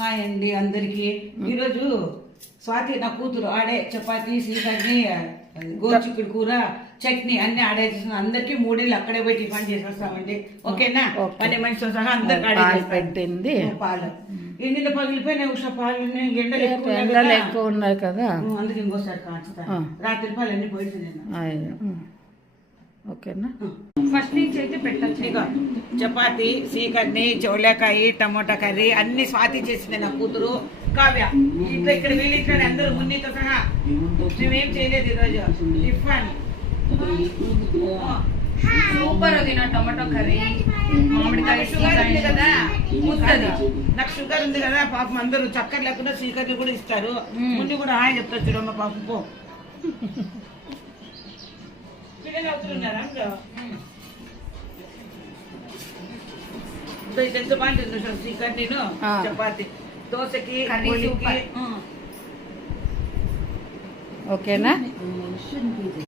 Hi అండి అందరికి. ఈరోజు స్వాతి నా కూతురు ఆడే చపాతీ సీకర్ని గోచిక్కుడు కూర చట్నీ అన్ని ఆడే అందరికి 3 ఇళ్ళు అక్కడే పోయి టిఫిన్ చేసి వస్తామండి. ఓకేనా? పని మనిషితో సహా అందరికి పెట్టింది. పాలు ఎన్ని పగిలిపోయినాయి. ఉషా పాలు ఎండలు ఎక్కువ ఉన్నాయి కదా, అందుకే ఇంకోసారి కాచుతా. రాత్రి పాలు అన్ని పోయింది నేను. ఓకేనా? ఫస్ట్ నుంచి అయితే పెట్టచ్చు. ఇక చపాతి సీకర్ని చౌలేకాయ టమోటా కర్రీ అన్ని స్వాతి చేసింది నా కూతురు కావ్య. ఇంట్లో ఇక్కడ వీళ్ళింట్లోనే అందరూ మున్నీతో సహా మేమేం చేయలేదు ఈరోజు. టిఫన్ సూపర్ వదిన. టమాటో కర్రీ, మామిడికాయ, షుగర్ ఉంది కదా, నాకు షుగర్ ఉంది కదా పాపం అందరూ చక్కెర లేకుండా సీకర్లు కూడా ఇస్తారు. మున్ని కూడా హాయ్ చెప్తారు చూడమ్మ పాపం పో. పిల్లలు అవుతున్నారా? ఎంత బాగుంటుంది సీకర్. నేను చపాతి దోశకి కర్రీ పూరీకి. ఓకేనా?